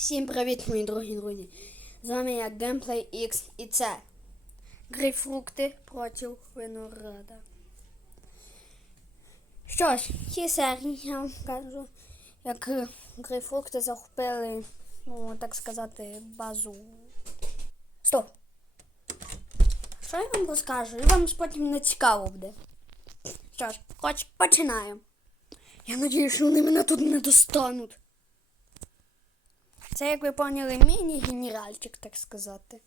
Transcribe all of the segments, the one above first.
Всім привіт, мої дорогі друзі! З вами я Gameplay X і це грейпфрукти проти винограда. Що ж, в цій серії я вам кажу, як грейпфрукти захопили, ну, так сказати, базу. Стоп! Що я вам розкажу? І вам потім не цікаво буде. Що ж, хоч починаємо. Я надію, що вони мене тут не достануть. Це, як ви поняли, міні-генеральчик, так сказати.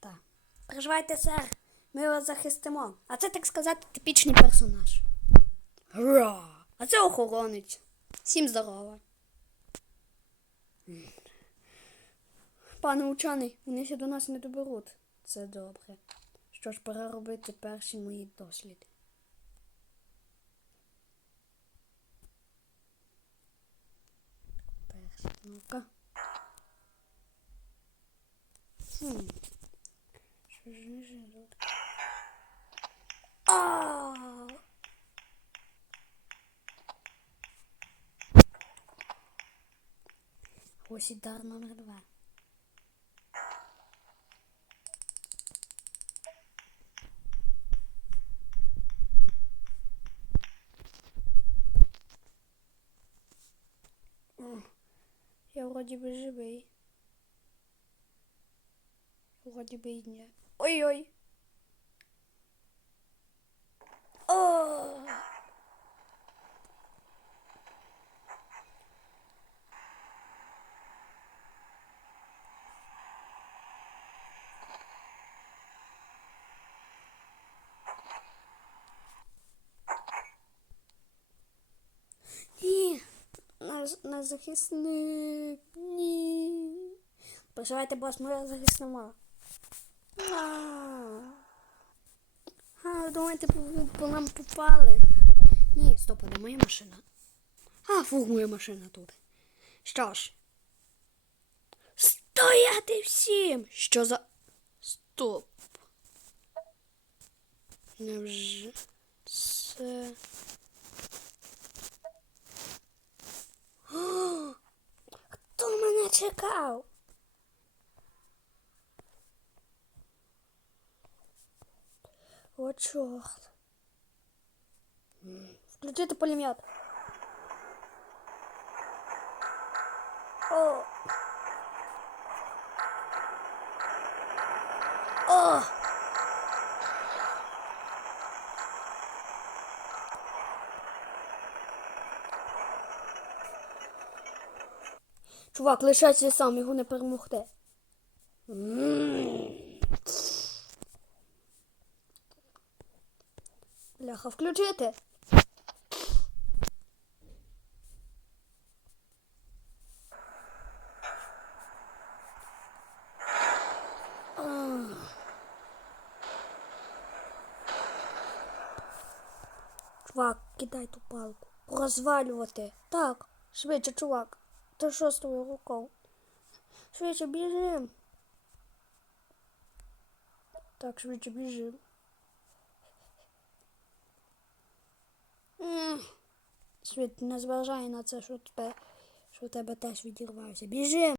Так. Переживайте, сер, ми вас захистимо. А це, так сказати, типічний персонаж. Ра! А це охоронець. Всім здорово. Пане учений, вони ще до нас не доберуть. Це добре. Що ж, пора робити перші мої досліди. Перший, ну-ка. Хм. Чужие живут. А номер два. Я вроде бы живый. Вроді би і ні. Ой-ой. О! Захисник. Ні. Прощавайте, бос, ми захиснемо. А, думаєте, по нам попали? Ні, стоп, а де моя машина? А, фу, моя машина тут. Що ж? Стояти всім! Що за. Стоп. Невже це. О, Хто мене чекав? О, чорт. Включити пулемет. О. О. Чувак, лишайся сам, його не перемогти. М. Бляха, включити. Чувак, кидай ту палку. Розвалювати. Так, швидше, чувак. Та що з твоєю рукою? Швидше біжим. Так, швидше біжим. Світ не зважає на це, що тебе, що тебе теж відірвався. Біжи!